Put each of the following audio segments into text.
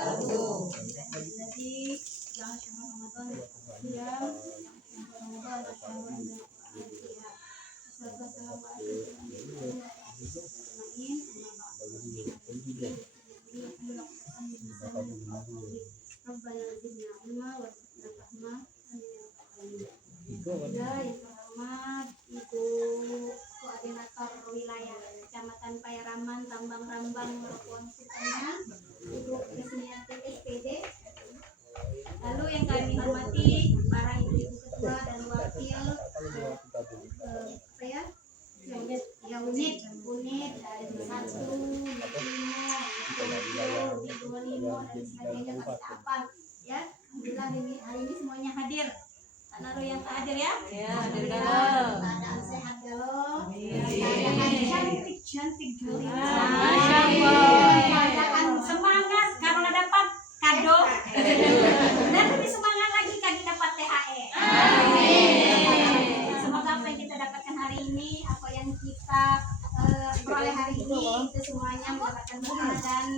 Yang terhormat Ibu Koordinator Wilayah Kecamatan Pairaman, Tambang Rambang, Labuan Sitanya, Ibu Krisniati SPD. Lalu yang kami hormati para ibu ketua dan wakil unit dari 1, 5, 25 dan sebagainya apa ya. Alhamdulillah hari ini semuanya hadir. Lalu yang tak hadir ya? Ya, hadir galau. Keadaan sehat galau. Keadaan cantik Juli. Masya Allah. Keadaan semangat karena dapat kado. Dan lebih semangat lagi karena dapat THR. Amin. Semoga apa yang kita dapatkan hari ini, apa yang kita peroleh hari ini, itu semuanya mendapatkan berkah dan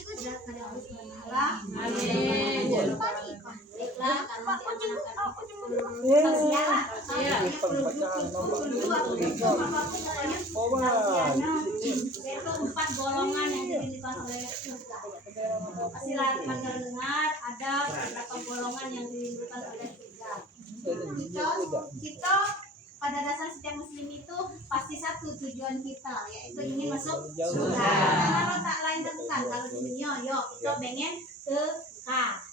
sudah kepada Allah Subhanahu wa Ta'ala. Amin. Baiklah, karena itu 4 golongan yang dirindukan oleh surga. Pasti pada dengar ada beberapa golongan yang dirindukan oleh surga. Kita pada dasar setiap muslim itu pasti satu tujuan kita, yaitu ingin masuk surga. Kalau tak lain tentukan, kalau dunia yuk kita pengen ke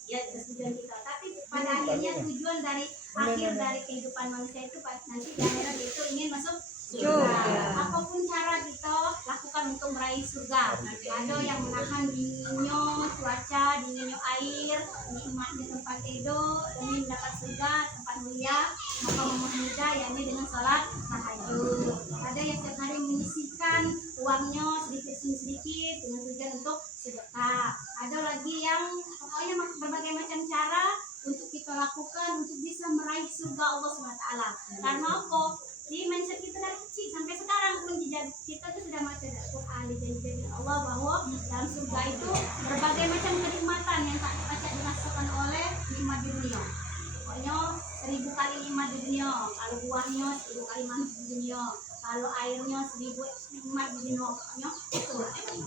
ya itu tujuan kita. Tapi pada akhirnya tujuan dari akhir dari kehidupan manusia itu nanti di akhirat itu ingin masuk surga. Apapun cara kita lakukan untuk meraih surga. Ada yang menahan dinginnya cuaca, dinginnya air, nikmatnya tempat tidur demi mendapat surga, tempat mulia, maka muda yakni dengan sholat tahajud. Ada yang setiap hari menyisihkan uangnya sedikit demi sedikit dengan tujuan untuk sedekah. Ada lagi yang pokoknya berbagai macam cara untuk kita lakukan untuk bisa meraih surga Allah SWT. Karena apa? Di mindset kita dari kecil sampai sekarang pun kita tuh sudah baca dari Quran, dijanjikan Allah bahwa dalam surga itu berbagai macam kenikmatan yang tak dapat dirasakan oleh nikmat di dunia. Pokoknya 1000 kali nikmat di dunia, kalau buahnya 1000 kali manis di dunia, kalau airnya 1000 nikmat di dunia. Pokoknya itu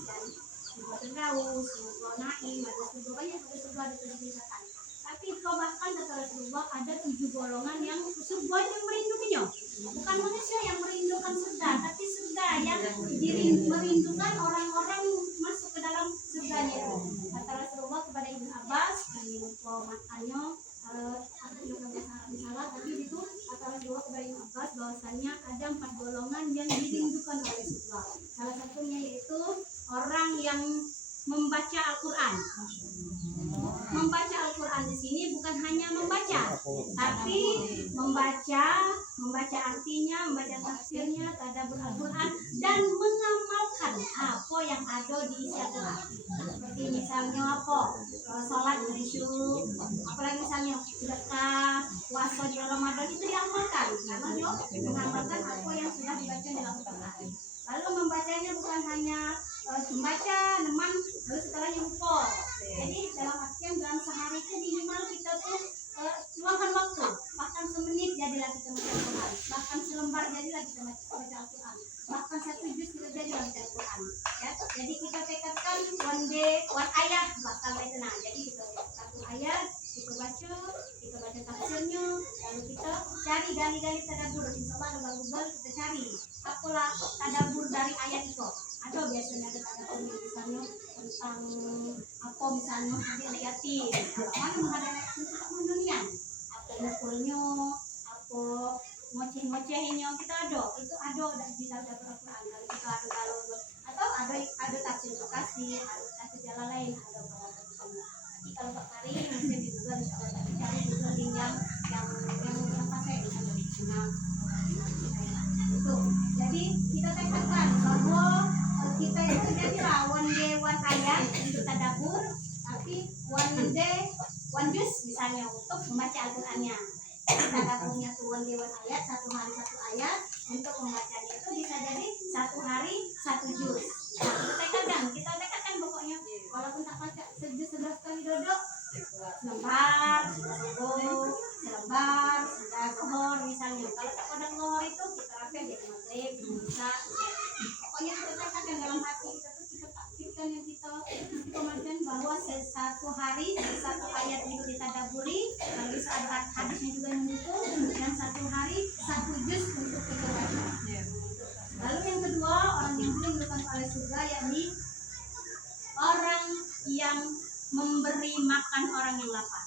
dan surga terdaus, surga naim, ada surga banyak, surga ada kenikmatan. Tapi kau bahkan kata Rasulullah ada 7 golongan yang surga yang merindukannya. Bukan manusia yang merindukan surga, tapi surga yang merindukan orang-orang masuk ke dalam surganya. Kata Rasulullah kepada Ibnu Abbas, kami lupa matanya, salah, tapi itu kata Rasulullah kepada Ibnu Abbas bahwasanya ada 4 golongan yang dirindukan oleh surga. Salah satunya yaitu orang yang membaca Al-Quran. Membaca Al-Quran di sini bukan hanya membaca, tapi membaca artinya, membaca tafsirnya, tadabbur Al-Quran, dan mengamalkan apa yang ada di isi Al-Quran. Seperti misalnya apa? Sholat khusyuk, apalagi misalnya sedekah, puasa di Ramadan itu diamalkan, karena dia mengamalkan apa yang sudah dibaca dalam Al-Quran. Lalu membacanya bukan hanya membaca neman lalu setelahnya lupa. Jadi dalam artian dalam sehari itu minimal kita tuh luangkan waktu, bahkan semenit jadilah kita baca Al-Quran, bahkan selembar jadilah kita baca Al-Quran, bahkan 1 juz kita jadilah baca Al-Quran. Ya, jadi kita tekadkan one day one ayat bakal baca. Jadi kita 1 ayat kita baca tafsirnya, lalu kita cari gali-gali tadabbur. Insyaallah ada Google kita cari apalah tadabbur dari ayat itu. Ada biasanya ada tadabbur misalnya tentang apa, misalnya anak yatim, mana menghadapi tentang dunia, apa mukulnya, apa ngoceh-ngocehinnya, kita ada itu ada di dalam Al-Quran. Kalau kita ada atau ada tafsir Bekasi, ada tafsir jalan lain, ada beberapa di sana. Tapi kalau Pak Kari mungkin di Google insyaallah tapi cari Google link yang pakai misalnya di sana. Itu. Jadi kita tekadkan bahwa kita itu jadilah one day one ayat untuk tadabbur, tapi one day one juz misalnya untuk membaca Al-Qur'annya. Tadabburnya tuh one day one ayat, 1 hari 1 ayat, untuk membacanya itu bisa jadi 1 hari 1 juz. Nah, kita tekadkan pokoknya walaupun tak baca sejuz kali duduk selembar sudah subuh, selembar sudah zuhur misalnya. Kalau tak pada zuhur itu kita pakai jadi maghrib, bisa. Pokoknya kita katakan dalam hati kita tuh kita takdirkan yang kita kemarin bahwa satu hari satu ayat itu ditadaburi, lalu ada hadisnya juga mendukung, dan satu hari satu juz untuk kita baca. Lalu yang kedua, orang yang belum dimasukkan oleh surga yakni orang yang memberi makan orang yang lapar.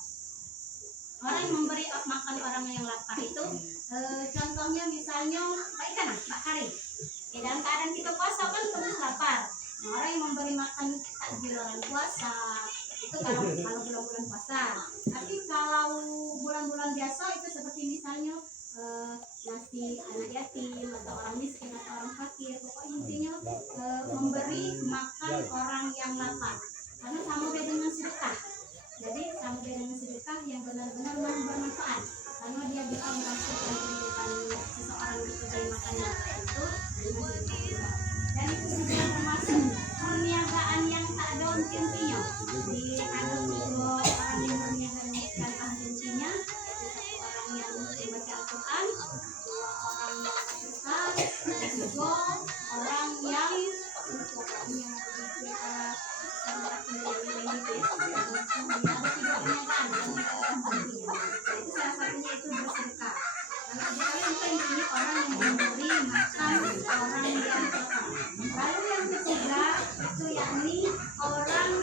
Orang yang memberi makan orang yang lapar itu contohnya misalnya Mbak Ika, Mbak Kari. Dalam keadaan kita puasa kan terus lapar. Nah, orang yang memberi makan takjil orang puasa itu kalau bulan-bulan puasa. Tapi kalau bulan-bulan biasa itu seperti misalnya nasi anak yatim atau orang miskin atau orang fakir. Pokoknya intinya memberi makan orang yang lapar. Karena sama beda dengan sedekah. Jadi sama beda dengan sedekah yang benar-benar bermanfaat. Karena dia bisa merasakan kehidupan seseorang yang diberi makannya itu dengan sedekah. Dan itu juga termasuk perniagaan yang tak ada henti-hentinya. Di ada dua orang yang berniaga yang tak henti-hentinya, yaitu satu orang yang membaca Al-Quran, dua orang yang sedekah, dan juga orang yang lalu yang ketiga itu yakni orang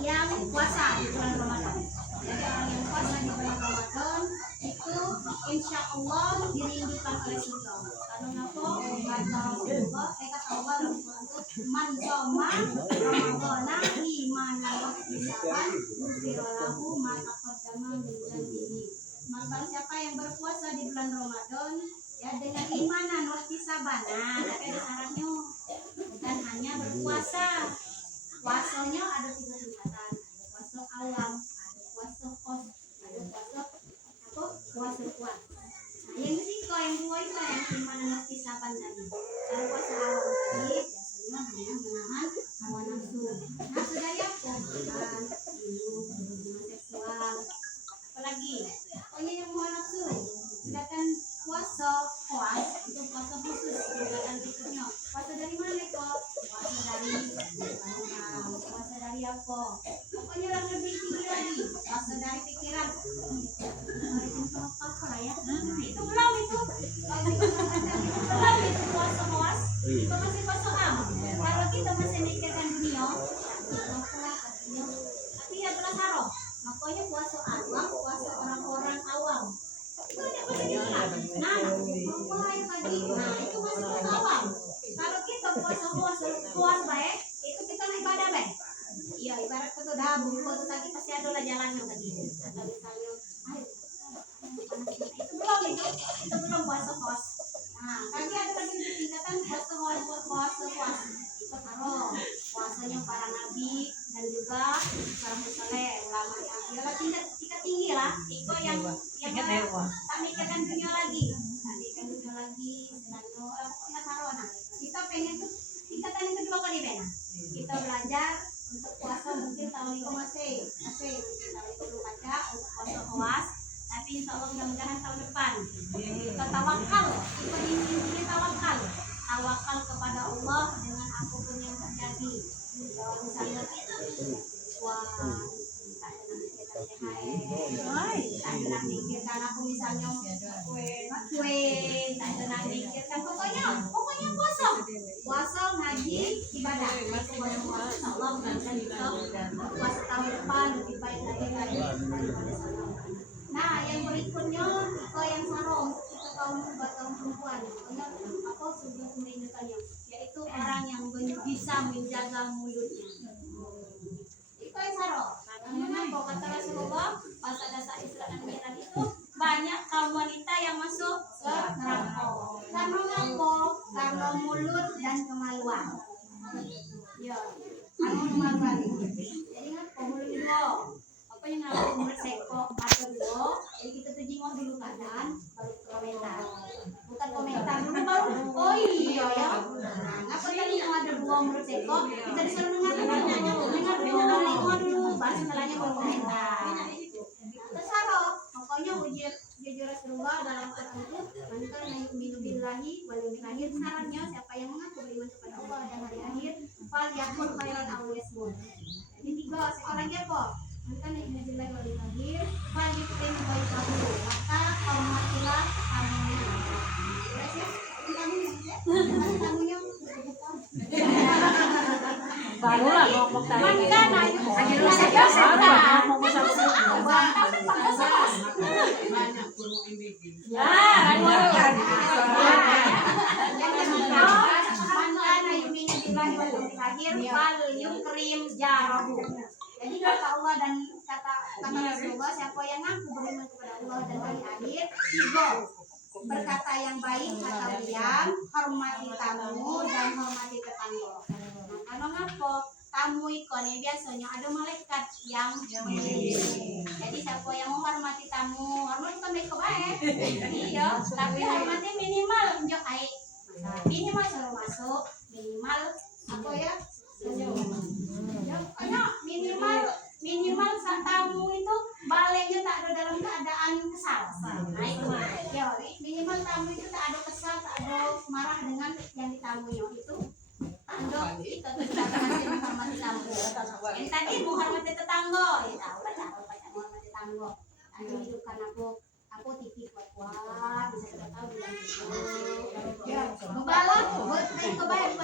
yang puasa di bulan Ramadan. Jadi orang yang puasa di bulan Ramadan itu insya Allah dirindukan oleh surga. Karena apa? Kata Rasulullah, kata Allah dalam Quran itu man shoma Ramadana imanan wa ihtisaban ghufira lahu ma taqaddama min dhanbihi. Maka siapa yang berpuasa di bulan Ramadan ya dengan imanan wa ihtisaban. Nah, tapi ada syaratnya. Bukan hanya berpuasa. Puasanya ada 3 tingkatan. Ada puasa awam, ada puasa khos, ada puasa apa? Puasa kuat. Nah, yang ketiga yang dua itu yang imanan wa ihtisaban tadi. Kalau puasa awam tadi biasanya hanya menahan hawa nafsu. Nafsu dari apa? Makan, minum, hubungan seksual. Apalagi? Pokoknya yang hawa nafsu. Sedangkan puasa kuat itu puasa khusus. Sedangkan berikutnya puasa dari mana kok? Puasa dari puasa dari apa? Pokoknya yang lebih tinggi lagi. Puasa dari pikiran. Apa lah ya? Itu belum itu. Belum itu puasa kuat. Itu masih puasa am. Kalau kita masih mikirkan dunia, tapi ya belas haram. Makanya puasa awam, puasa orang-orang awam. Itu ada masih dilihat. Nah, mulai tadi, nah itu masih puasa awam. Kalau kita puasa baik, itu kita ibadah baik. Iya, ibarat kita dah bungkus itu tadi pasti ada lah jalannya tadi. Atau misalnya, itu belum puasa kos. Nah, tadi ada lagi tingkatan puasa itu haram. Puasanya para nabi dan juga para saleh ulama yang ialah tingkat tinggi lah. Itu yang tak mikirkan dunia lagi. Selalu pokoknya haram. Nah, kita pengen tuh tingkatan yang kedua kali bena. Kita belajar untuk puasa mungkin tahun ini masih mungkin tahun ini belum baca untuk puasa kuas. Tapi insya Allah mudah-mudahan tahun depan kita tawakal, kita tawakal kepada Allah dengan apapun yang terjadi. Kalau misalnya wah tak ada mikirkan aku misalnya kue tak ada mikirkan pokoknya puasa ngaji ibadah puasa Allah mudah-mudahan puasa tahun depan lebih baik lagi daripada sebelumnya. Nah, yang berikutnya itu yang sarong kita kaum perempuan, apa sudah mengingatkannya, yaitu orang yang bisa menjaga mulutnya. Itu yang sarong. Karena kata Rasulullah, pas ada saat Isra dan Mi'raj itu banyak kaum wanita yang masuk ke neraka. Karena apa? Karena mulut dan kemaluan. Ya, karena kemaluan. Jadi kan mulut itu apa yang namanya mulut sekok atau dua, jadi kita tuh jingok dulu keadaan baru komentar, bukan komentar dulu baru oh iya ya. Nah, apa tadi yang ada dua mulut sekok kita disuruh dengar dulu baru jadi syaratnya siapa yang mengaku beriman kepada Allah dan hari akhir fal yakul khairan aw yasmut. Jadi 3 sekarang lagi apa? Maka ini jelek wal akhir fal yakul baikahu, maka hormatilah tamunya. Terus ya, tamunya barulah ngomong tadi. maka naik jadi kata Allah dan kata Rasulullah, siapa yang ngaku beriman kepada Allah dan hari akhir, berkata yang baik atau diam, hormati tamu dan hormati tetangga. Nah, kalau ngapa tamu ikon biasanya ada malaikat yang jadi siapa yang menghormati tamu, hormat bukan baik kebaik, iya, tapi hormati minimal unjuk air, minimal suruh masuk, minimal apa ya, minimal saat tamu itu baliknya tak ada dalam keadaan kesal. Nah itu ya, minimal tamu itu tak ada kesal, tak ada marah dengan yang ditamunya itu. Tanda itu masih menghormati tamu. Yang tadi menghormati tetangga, ya tahu lah cara menghormati tetangga. Tadi hidupkan aku TV kuat, bisa kita tahu bilang gitu. Ya, kebalan, buat kebalan,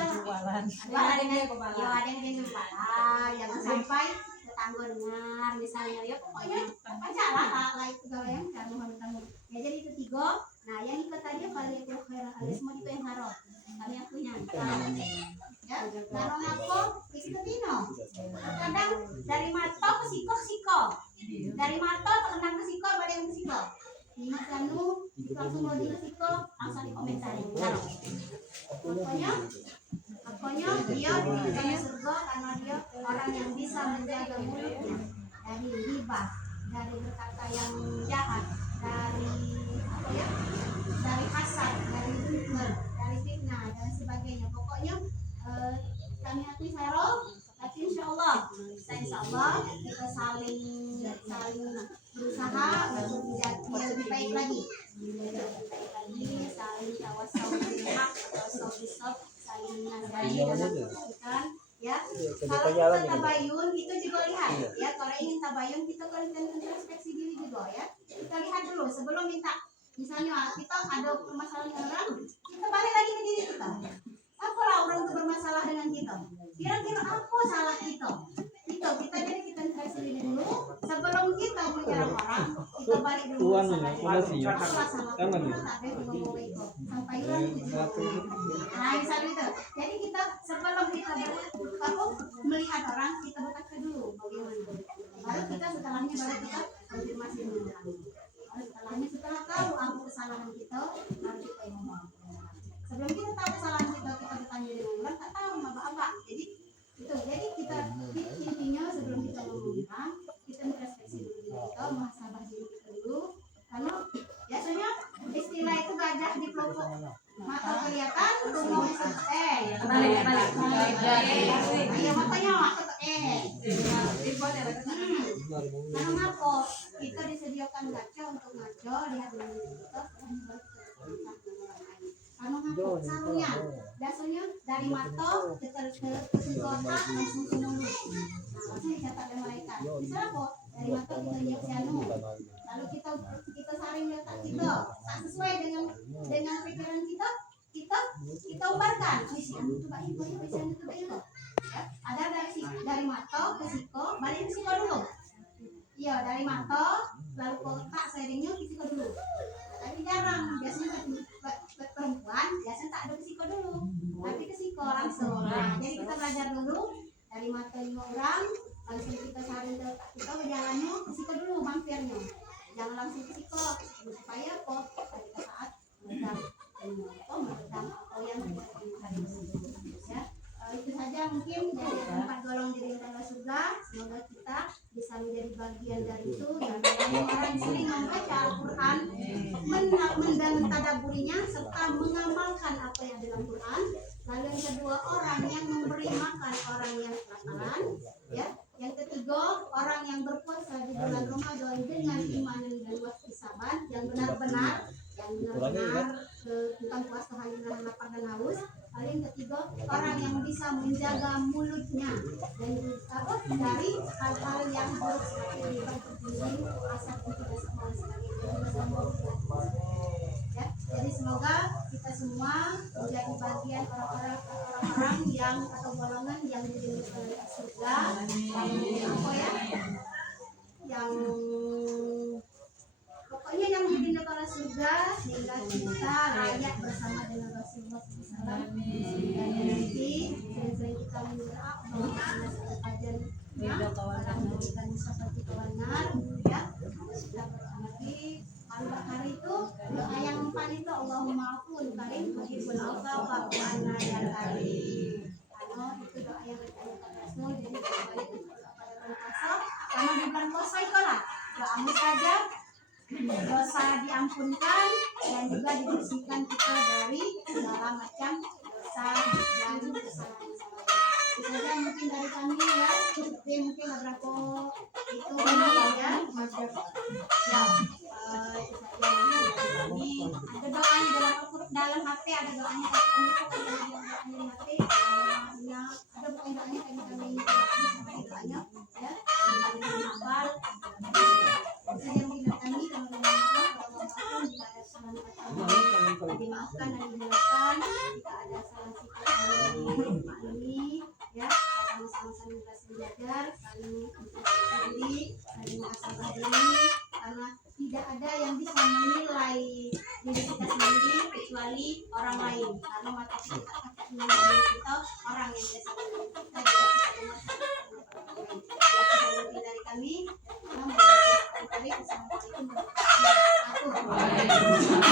kebalan dengan ya ada yang dengan kebalan, jangan sampai tetangga dengar, misalnya ya pokoknya baca lah itu kalau yang kan mohon tamu. Ya jadi itu 3. Nah yang ikut tadi kali itu khairan alis semua itu yang haram. Kami akunya. Ya, kalau ngaku itu tino. Kadang dari mata ke siko. Dari mata terkenang ke siko, pada yang ke siko. Ini kanu langsung mau di siko, langsung dikomentari. Pokoknya dia di surga karena dia orang yang bisa menjaga mulutnya dari riba, dari berkata yang jahat, dari apa ya, dari hasad, dari fitnah, dan sebagainya. Pokoknya kami hati saya tapi insya Allah kita saling berusaha untuk menjadi lebih baik lagi, saling tawassul bil haq atau sob saling menghargai dalam kebaikan ya. Kalau kita tabayun itu juga lihat ya, kalau ingin tabayun kita kalau introspeksi diri juga ya, kita lihat dulu sebelum minta, misalnya kita ada permasalahan dengan orang, kita balik lagi ke diri kita, apalah orang itu bermasalah dengan kita, kira-kira apa salah kita jadi kita introspeksi diri dulu sebelum kita menyerang orang, kita balik dulu apalah salah kita sampai nah misalnya itu. Jadi kita sebelum kita melihat orang, kita berkata dulu bagaimana, baru kita setelahnya baru kita konfirmasi dengan orang, baru setelahnya setelah tahu apa kesalahan kita baru kita ngomong. Sebelum kita tahu kesalahan kita bertanya dengan orang, tak tahu apa-apa. Jadi kita intinya sebelum kita ngomong orang, kita introspeksi dulu diri kita, muhasabah diri kita dulu, karena biasanya istilah itu gajah di pelupuk mata kelihatan, rumah balik ya matanya karena apa kita disediakan kaca untuk ngaco, lihat dulu kita karena apa sarunya dasarnya dari mata ke senggota langsung ke mulut, langsung dicatat oleh malaikat. Bisa apa dari mata kita lihat sianu, lalu kita saring letak kita tak sesuai dengan pikiran kita umbarkan sianu itu baik sianu itu baik ya. Ada dari mata ke siko, balik ke siko dulu. Iya, dari mata lalu kotak sharingnya ke siko dulu. Tapi jarang, biasanya perempuan biasanya tak ada ke siko dulu, tapi ke siko langsung. Nah, jadi kita belajar dulu dari mata 5 orang, langsung kita saring ke otak kita, berjalannya ke siko dulu mampirnya. Jangan langsung ke siko supaya kok pada saat meredam atau yang ya. Itu saja mungkin dari 4 golong diri tangga surga. Semoga kita bisa menjadi bagian dari itu dan orang sering membaca Al-Quran, mentadaburinya serta mengamalkan apa yang dalam Quran. Lalu yang kedua, orang yang memberi makan orang yang kelaparan ya. Yang ketiga, orang yang berpuasa di bulan Ramadan dengan iman dan ihtisaban yang benar-benar bukan puasa hanya lapar dan haus. orang yang bisa menjaga mulutnya dari hal-hal yang buruk seperti riba, berzina, asal tidak sama sebagainya. Ya, jadi semoga kita semua menjadi bagian orang-orang yang atau golongan yang dirindukan oleh surga, yang apa ya, yang pokoknya yang dirindukan oleh surga, sehingga kita layak bersama dengan Rasulullah SAW. Dan nanti sering-sering kita berdoa Allah kajian orang memberikan seperti kebenaran ya. Kita berarti hari itu doa yang empat itu Allahumma afun karim wajibul afa wa ana ya karim. Itu doa yang diajarkan Rasul. Jadi kembali pada bulan puasa, karena di bulan puasa itu lah doamu saja dosa diampunkan dan juga dibersihkan kita dari segala macam dosa dan kesalahan. Itu saja mungkin dari kami ya. Tapi mungkin beberapa itu ya ini ada doanya dalam hati, ada doanya tapi kami doanya dalam hati ada doanya kami doanya ya hafal yang kita kami teman-teman maafkan jika ada salah kata dimaafkan dan dijelaskan jika ada salah sikap kami maklumi ya sama-sama belajar saling diri saling mengasah diri karena tidak ada yang bisa menilai diri kita sendiri kecuali orang lain karena mata kita akan menilai kita orang yang biasa menilai kita tidak bisa dari kami. Assalamualaikum warahmatullahi wabarakatuh.